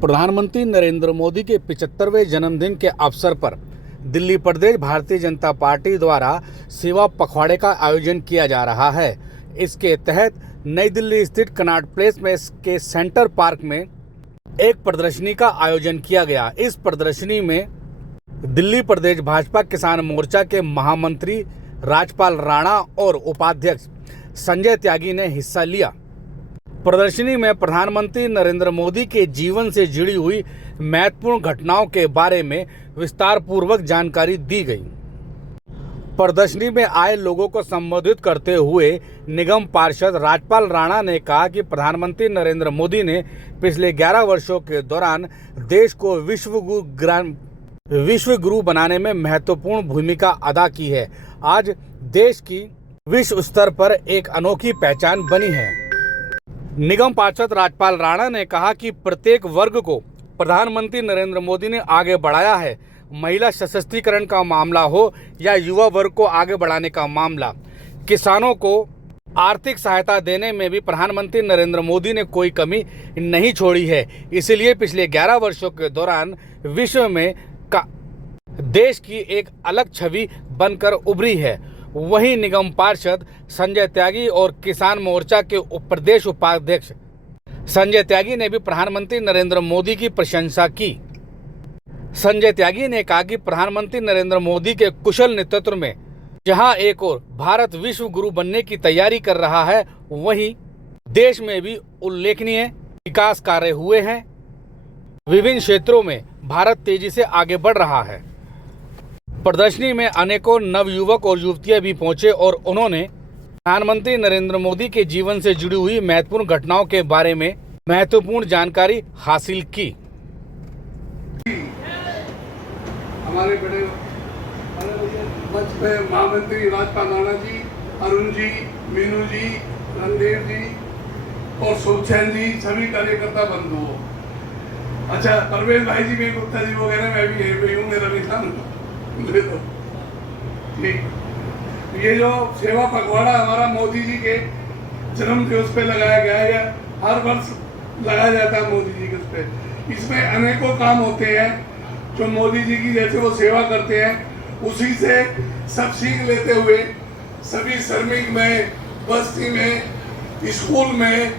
प्रधानमंत्री नरेंद्र मोदी के 75वें जन्मदिन के अवसर पर दिल्ली प्रदेश भारतीय जनता पार्टी द्वारा सेवा पखवाड़े का आयोजन किया जा रहा है। इसके तहत नई दिल्ली स्थित कनॉट प्लेस में के सेंटर पार्क में एक प्रदर्शनी का आयोजन किया गया। इस प्रदर्शनी में दिल्ली प्रदेश भाजपा किसान मोर्चा के महामंत्री राजपाल राणा और उपाध्यक्ष संजय त्यागी ने हिस्सा लिया। प्रदर्शनी में प्रधानमंत्री नरेंद्र मोदी के जीवन से जुड़ी हुई महत्वपूर्ण घटनाओं के बारे में विस्तार पूर्वक जानकारी दी गई। प्रदर्शनी में आए लोगों को संबोधित करते हुए निगम पार्षद राजपाल राणा ने कहा कि प्रधानमंत्री नरेंद्र मोदी ने पिछले 11 वर्षों के दौरान देश को विश्व गुरु बनाने में महत्वपूर्ण भूमिका अदा की है। आज देश की विश्व स्तर पर एक अनोखी पहचान बनी है। निगम पार्षद राजपाल राणा ने कहा कि प्रत्येक वर्ग को प्रधानमंत्री नरेंद्र मोदी ने आगे बढ़ाया है। महिला सशक्तिकरण का मामला हो या युवा वर्ग को आगे बढ़ाने का मामला, किसानों को आर्थिक सहायता देने में भी प्रधानमंत्री नरेंद्र मोदी ने कोई कमी नहीं छोड़ी है। इसलिए पिछले 11 वर्षों के दौरान विश्व में देश की एक अलग छवि बनकर उभरी है। वहीं निगम पार्षद संजय त्यागी और किसान मोर्चा के प्रदेश उपाध्यक्ष संजय त्यागी ने भी प्रधानमंत्री नरेंद्र मोदी की प्रशंसा की। संजय त्यागी ने कहा कि प्रधानमंत्री नरेंद्र मोदी के कुशल नेतृत्व में जहां एक ओर भारत विश्व गुरु बनने की तैयारी कर रहा है, वहीं देश में भी उल्लेखनीय विकास कार्य हुए हैं। विभिन्न क्षेत्रों में भारत तेजी से आगे बढ़ रहा है। प्रदर्शनी में अनेकों नवयुवक और युवतियां भी पहुंचे और उन्होंने प्रधानमंत्री नरेंद्र मोदी के जीवन से जुड़ी हुई महत्वपूर्ण घटनाओं के बारे में महत्वपूर्ण जानकारी हासिल की। हमारे बड़े मंच पे महामंत्री राजपाल राणा जी, अरुण जी, मीनू जी, रणदेव जी और सुखचैन जी, सभी कार्यकर्ता बंधु। अच्छा, परवेज भाई जी भी, गुप्ता जी वगैरह, मैं भी यहीं पे हूँ, मेरा भी था ले दो। ठीक, ये जो सेवा पखवाड़ा हमारा मोदी जी के जन्म दिवस पे लगाया गया है, या हर वर्ष लगाया जाता है मोदी जी के उस पे। इसमें अनेकों काम होते हैं जो मोदी जी की जैसे वो सेवा करते हैं, उसी से सब सीख लेते हुए सभी श्रमिक में, बस्ती में, स्कूल में,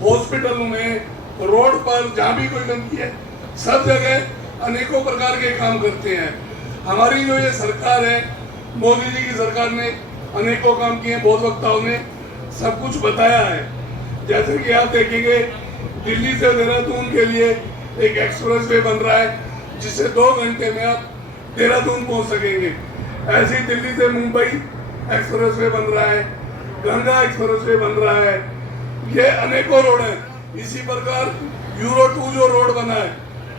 हॉस्पिटल में, रोड पर जहाँ भी कोई गंदगी है, सब जगह अनेकों प्रकार के काम करते हैं। हमारी जो ये सरकार है, मोदी जी की सरकार ने अनेकों काम किए। बहुत वक्ताओं ने सब कुछ बताया है। जैसे कि आप देखेंगे, दिल्ली से देहरादून के लिए एक एक्सप्रेस वे बन रहा है, जिससे 2 घंटे में आप देहरादून पहुंच सकेंगे। ऐसे ही दिल्ली से मुंबई एक्सप्रेस वे बन रहा है, गंगा एक्सप्रेस वे बन रहा है। ये अनेकों रोड है। इसी प्रकार यूरो 2 जो रोड बना है,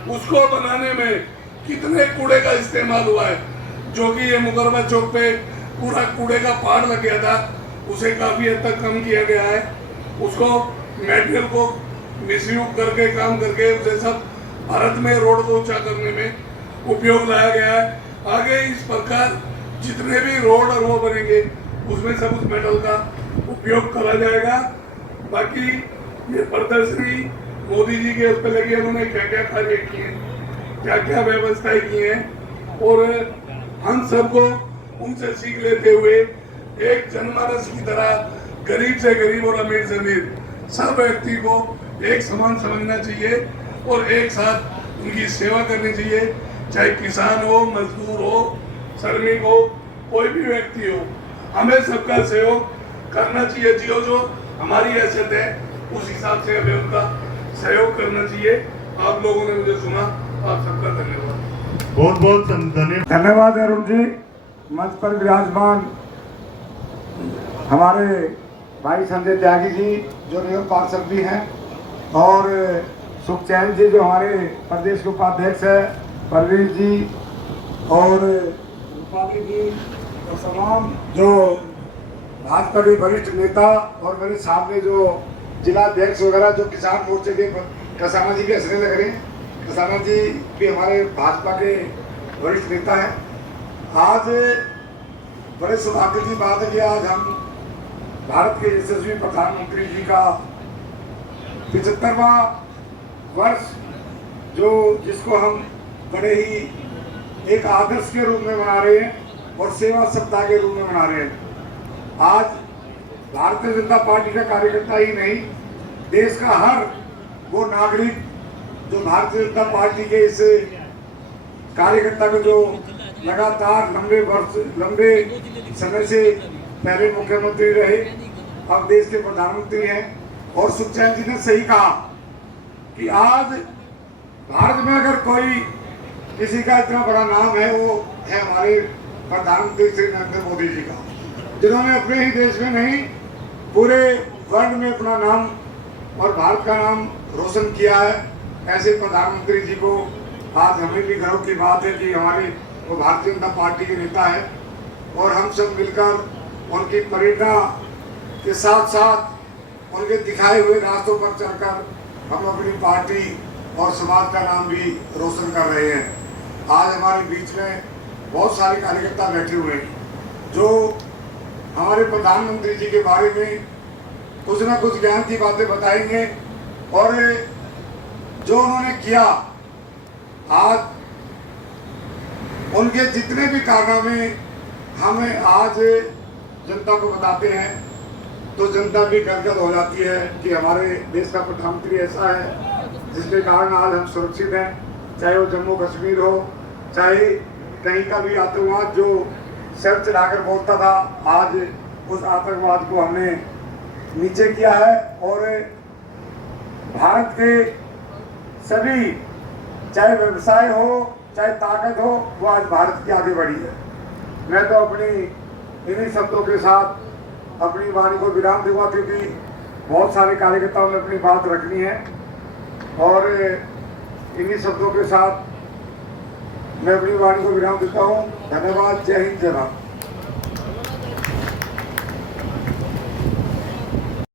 उसको बनाने में कितने कूड़े का इस्तेमाल हुआ है, जो कि ये मुकरबा चौक पे पूरा कूड़े का पहाड़ लग गया था, उसे काफी हद तक कम किया गया है। उसको मेटेरियल को मिसयूज करके, काम करके उसे सब भारत में रोड को ऊंचा करने में उपयोग लाया गया है। आगे इस प्रकार जितने भी रोड और वो बनेंगे, उसमें सब उस मेटल का उपयोग करा जाएगा। बाकी ये प्रदर्शनी मोदी जी के उस पर लगी, उन्होंने क्या क्या कार्य किए, क्या क्या व्यवस्थाएं की हैं, और हम सबको उनसे सीख लेते हुए एक जनमानस की तरह गरीब से गरीब और अमीर से अमीर सब व्यक्ति को एक समान समझना चाहिए और एक साथ उनकी सेवा करनी चाहिए। चाहे किसान हो, मजदूर हो, श्रमिक हो, कोई भी व्यक्ति हो, हमें सबका सहयोग करना चाहिए। जो हमारी हैसियत है, उस हिसाब से हमें उनका सहयोग करना चाहिए। आप लोगों ने मुझे सुना, आप सबका धन्यवाद। बहुत बहुत धन्यवाद अरुण जी। मंच पर विराजमान हमारे भाई संजय त्यागी जी, जो निगम पार्षद भी हैं, और सुखचैन जी, जो हमारे प्रदेश के उपाध्यक्ष है, परवीर जी और रूपाली जी, और तमाम जो भाजपा के वरिष्ठ नेता, और मेरे सामने जो जिला अध्यक्ष वगैरह, जो किसान मोर्चे के कसाना जी भी हंसने लग रहे हैं। कसाना जी भी हमारे भाजपा के वरिष्ठ नेता हैं। आज बड़े सौभाग्य की बात है कि आज हम भारत के यशस्वी प्रधानमंत्री जी का 75वां वर्ष जिसको हम बड़े ही एक आदर्श के रूप में मना रहे हैं और सेवा सप्ताह के रूप में मना रहे हैं। आज भारतीय जनता पार्टी का कार्यकर्ता ही नहीं, देश का हर वो नागरिक जो भारतीय जनता पार्टी के इस कार्यकर्ता को जो लगातार लंबे समय से पहले मुख्यमंत्री रहे, अब देश के प्रधानमंत्री हैं। और सुखचैन जी ने सही कहा कि आज भारत में अगर कोई किसी का इतना बड़ा नाम है, वो है हमारे प्रधानमंत्री श्री नरेंद्र मोदी जी का, जिन्होंने अपने ही देश में नहीं पूरे वर्ल्ड में अपना नाम और भारत का नाम रोशन किया है। ऐसे प्रधानमंत्री जी को आज हमें भी गर्व की बात है कि हमारे वो भारतीय जनता पार्टी के नेता है, और हम सब मिलकर उनकी प्रेरणा के साथ साथ उनके दिखाए हुए रास्तों पर चलकर हम अपनी पार्टी और समाज का नाम भी रोशन कर रहे हैं। आज हमारे बीच में बहुत सारे कार्यकर्ता बैठे हुए हैं जो हमारे प्रधानमंत्री जी के बारे में कुछ ना कुछ ज्ञान की बातें बताएंगे, और जो उन्होंने किया, आज उनके जितने भी कारनामे हमें आज जनता को बताते हैं तो जनता भी गदगद हो जाती है कि हमारे देश का प्रधानमंत्री ऐसा है जिसके कारण आज हम सुरक्षित हैं। चाहे वो जम्मू कश्मीर हो, चाहे कहीं का भी आतंकवाद जो सर चढ़ाकर बोलता था, आज उस आतंकवाद को हमने नीचे किया है। और भारत के सभी, चाहे व्यवसाय हो चाहे ताकत हो, वो आज भारत की आगे बढ़ी है। मैं तो अपनी इन्हीं शब्दों के साथ अपनी वाणी को विराम दूंगा, क्योंकि बहुत सारे कार्यकर्ताओं ने अपनी बात रखनी है, और इन्हीं शब्दों के साथ मैं अपनी वाणी को विराम देता हूँ। धन्यवाद। जय हिंद, जय भारत।